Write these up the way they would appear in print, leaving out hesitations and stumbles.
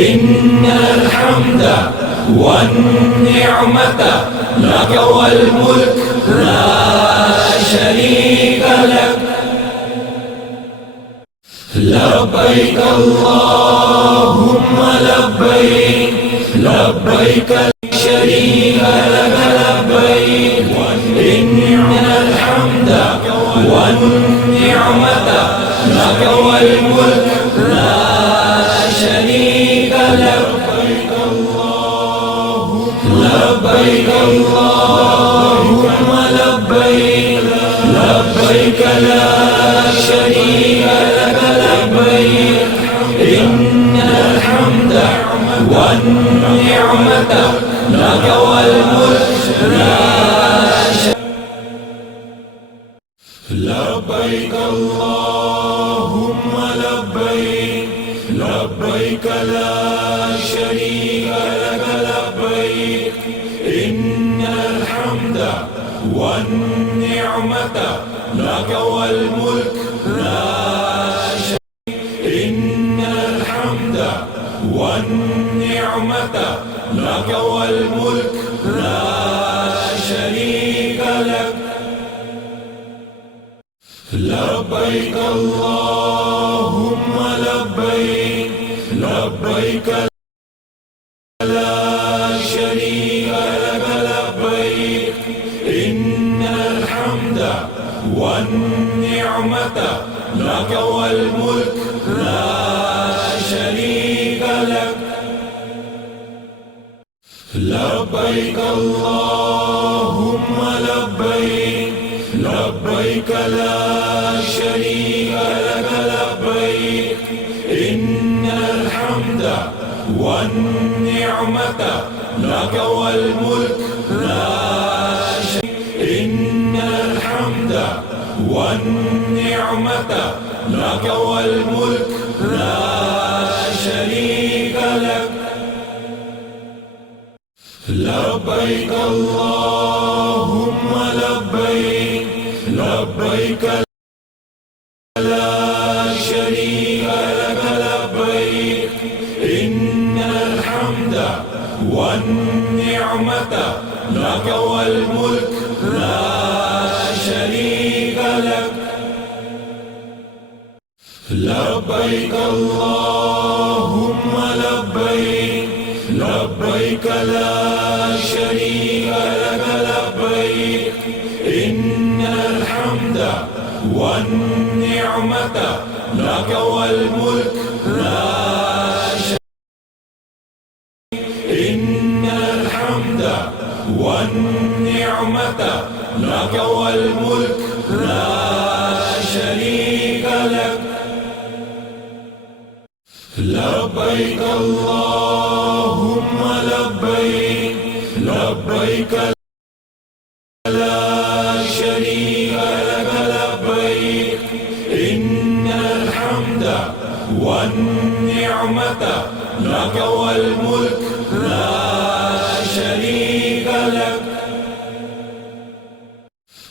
إن الحمد والنعمة لك والملك لا شريك لك. لبيك اللهم لبيك لبيك لا شريك لك لبيك. إن الحمد والنعمة لك والملك لا شريك لك. لبيك اللهم لبيك لبيك لا شريك لك لبيك. إن الحمد والنعمة لك والملك لا لبيك اللهم لبيك لبيك لا شريك لك لبيك. إن الحمد والنعمة لك والملك لا شريك. إن الحمد والنعمة لك والملك لا شريك لك. لبيك اللهم لبيك لبيك لا شريك لك لبيك. إن الحمد والنعمة لك والملك لا شريك لك. لبيك اللهم لبيك لبيك لا شريك لك لبيك. إن الحمد والنعمة لك والملك لا شريك. إن الحمد والنعمة لك والملك لا شريك لك. لبيك اللهم لبيك لبيك لا شريك لك لبيك. إن الحمد والنعمة لك والملك لا شريك لك. لبيك اللهم لبيك لبيك لا شريك لك لبيك. إن الحمد والنعمة لك والملك لا شريك. إن الحمد والنعمة لك والملك لا شريك لك. لبيك اللهم لبيك لبيك لا شريك لك لبيك. إن الحمد والنعمة لك والملك لا شريك لك.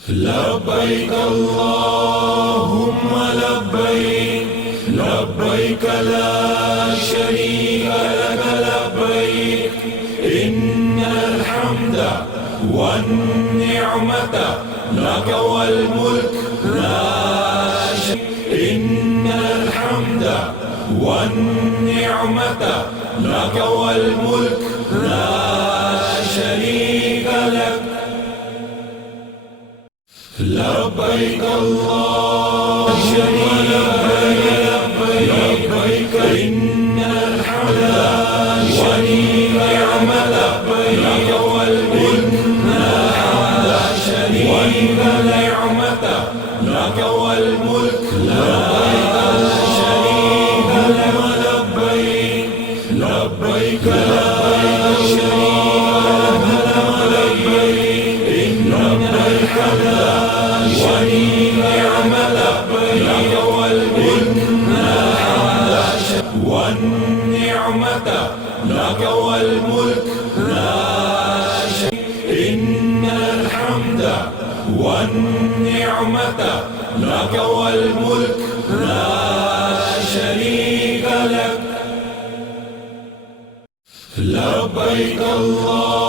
لبيك اللهم لبيك لبيك لا شريك لك لبيك. إن الحمد والنعمة لك والملك لا شريك. إن الحمد والنعمة لك والملك لا شريك لك. لبيك اللهم لبيك لبيك. إن الحمد والنعمة لك والملك لا شريك نعمة لك والملك لا شريك لك. لبيك لبيك لا شريك لك لبيك. إن الحمد والنعمة لك والملك والنعمة لك والملك لا شريك. إن الحمد والنعمة لك والملك لا شريك لك. لبيك اللهم